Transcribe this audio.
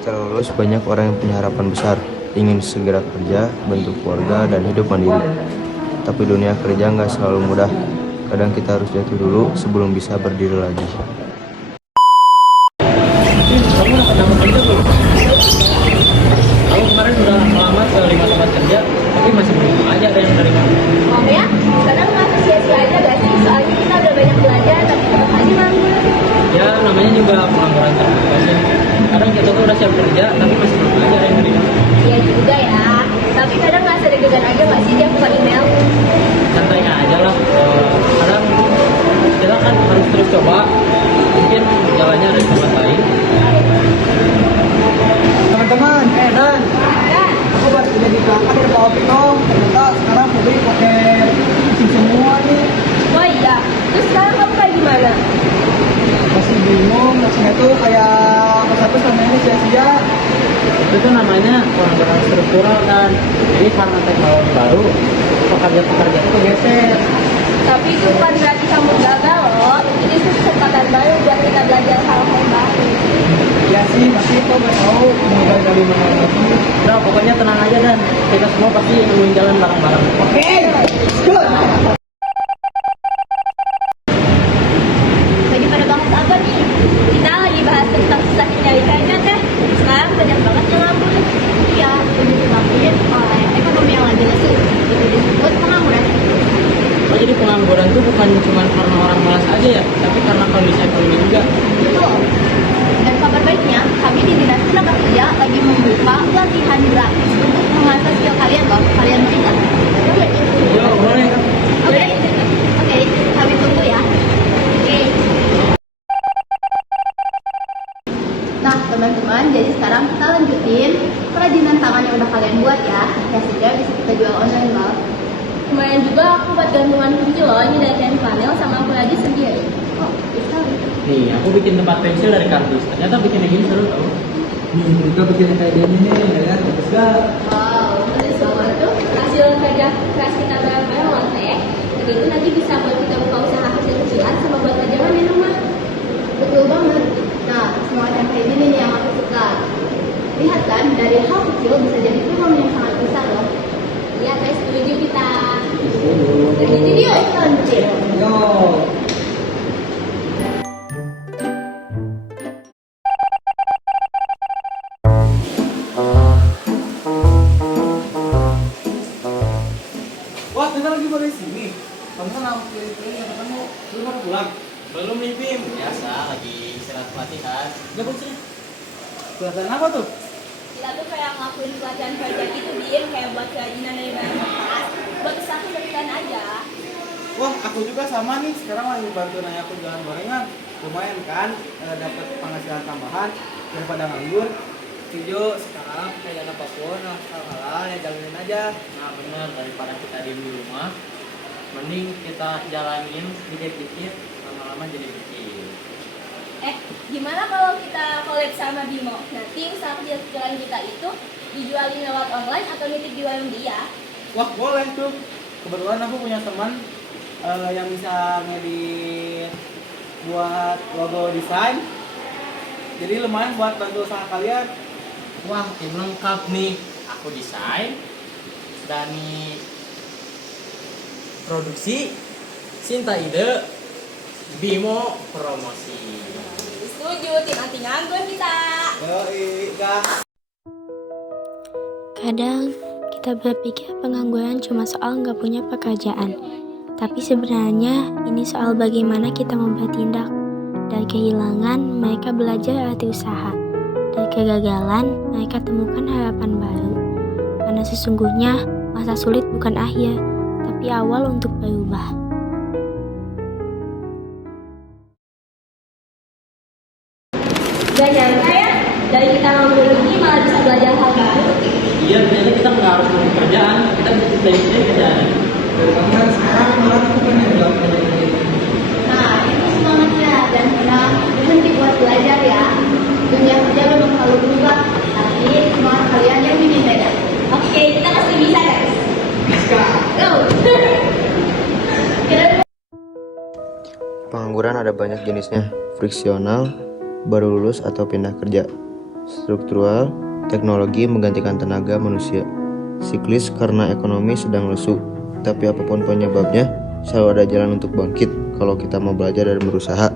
Setelah lulus, banyak orang yang punya harapan besar, ingin segera kerja, bentuk keluarga, dan hidup mandiri. Tapi dunia kerja nggak selalu mudah. Kadang kita harus jatuh dulu sebelum bisa berdiri lagi. Kamu dapat kerja belum? Aku kemarin udah melamar ke 5 tempat kerja, tapi masih belum aja ada yang terima. Oh ya, kadang nggak sia-sia aja gak sih? Soalnya kita udah banyak belajar, tapi tetap aja nganggur. Ya namanya juga pengangguran terbuka sih. Kadang kita tuh udah siap kerja, tapi masih belum aja ada yang terima. Iya juga ya, tapi kadang nggak sedeg-degan aja gak sih dia buka email? Santai aja lah. Kadang kita kan harus terus coba. Mungkin jalannya ada di tempat lain. Teman-teman, Dan, aku baru kerja di belakang di Pak Opino. Ternyata sekarang publik pakai mesin semua nih. Oh iya, terus sekarang kamu kayak gimana? Masih bingung, mesinnya tuh kayak satu sama ini sia-sia. Itu tuh namanya pengangguran struktural kan. Jadi karena teknologi baru, pekerja-pekerja itu geser. Tapi itu bukan berarti kamu gagal loh. Ini tuh kesempatan baru buat kita belajar hal-hal baru. Ya sih, tapi kok nggak tahu mulai dari mana lagi. Nah, pokoknya tenang aja Dan. Kita semua pasti nemuin jalan bareng-bareng. Oke, good. Lagi pada bahas apa nih? Kita lagi bahas tentang susahnya nyari kerja kan? Sekarang banyak banget yang nganggur. Iya, itu disebabkan oleh ekonomi yang lagi lesu. Itu disebut pengangguran. Oh, jadi pengangguran itu bukan cuma karena orang malas aja ya, tapi karena kondisi ekonomi juga. Betul. Dan kabar baiknya, kami di Dinas Tenaga Kerja lagi membuka pelatihan gratis untuk mengasah skill kalian loh. Kalian mau ikut? Oke. Yo, boleh. Oke. Oke, kami tunggu ya. Oke. Nah, teman-teman, jadi sekarang kita lanjutin kerajinan tangan yang udah kalian buat ya. Hasilnya bisa kita jual online loh. Kemarin juga aku buat gantungan kunci loh, ini dari kain panel sama aku lagi sendiri. Oh, bisa. Nih, aku bikin tempat pensil dari kardus. Ternyata bikin yang gini seru tau. Juga bikin kayak gini nih, ya kan? Bagus gak? Wow, bagus banget tuh hasil kerja keras kita bareng-bareng loh teh. Jadi itu nanti bisa buat kita buka usaha kecil-kecilan sama buat pajangan di rumah. Betul banget. Nah, semangat yang kayak gini nih yang aku suka. Lihat kan, dari hal kecil bisa jadi peluang yang sangat besar loh. Iya, guys, setuju kita. Jadi yuk, kita lanjutin. Yo. Wah, kita lagi pada di sini. Kamu kan harus pilih-pilih yang ketemu. Belum mau pulang. Belum nih, Bim. Biasa, lagi istirahat pelatihan. Gabung sini. Kelihatan apa tuh? Kita tuh kayak ngelakuin pelatihan project gitu, Bim. Kayak buat kerajinan dari bahan bekas. Buat usaha kecil-kecilan aja. Wah, aku juga sama nih. Sekarang lagi bantu nanya aku jualan gorengan. Lumayan kan, dapat penghasilan tambahan daripada nganggur. Setuju, sekarang kita jangan apapun, hal-hal ya jalanin aja. Nah, bener. Daripada kita diem di rumah, mending kita jalanin dikit-dikit, lama-lama jadi kecil. Gimana kalau kita collab sama Bimo? Nanti usaha kecil-kecilan kita itu dijualin lewat online atau nitip di warung dia? Wah, boleh tuh. Kebetulan aku punya teman yang bisa ngedit buat logo desain. Jadi lumayan buat bantu usaha kalian. Wah, tim lengkap nih. Aku desain, Dani produksi, Sinta ide, Bimo promosi. Setuju, tim anti nganggur kita. Yoi, Kak. Kadang kita berpikir pengangguran cuma soal nggak punya pekerjaan. Tapi sebenarnya ini soal bagaimana kita mau bertindak. Dari kehilangan, mereka belajar arti usaha. Dari kegagalan, mereka temukan harapan baru. Karena sesungguhnya, masa sulit bukan akhir, tapi awal untuk berubah. Gak nyangka ya, dari kita nganggur ini malah bisa belajar hal baru. Iya, ternyata kita nggak harus punya kerjaan, kita bisa dari kerjaan. Karena sekarang malah aku pengen jual ini. Nah, itu semangatnya dan kita berhenti buat belajar ya. Dunia kerja memang selalu berubah, tapi semangat kalian yang bikin beda. Oke, kita pasti bisa guys. Go! Pengangguran ada banyak jenisnya, friksional, baru lulus atau pindah kerja. Struktural, teknologi menggantikan tenaga manusia. Siklis karena ekonomi sedang lesu. Tapi apapun penyebabnya, selalu ada jalan untuk bangkit kalau kita mau belajar dan berusaha.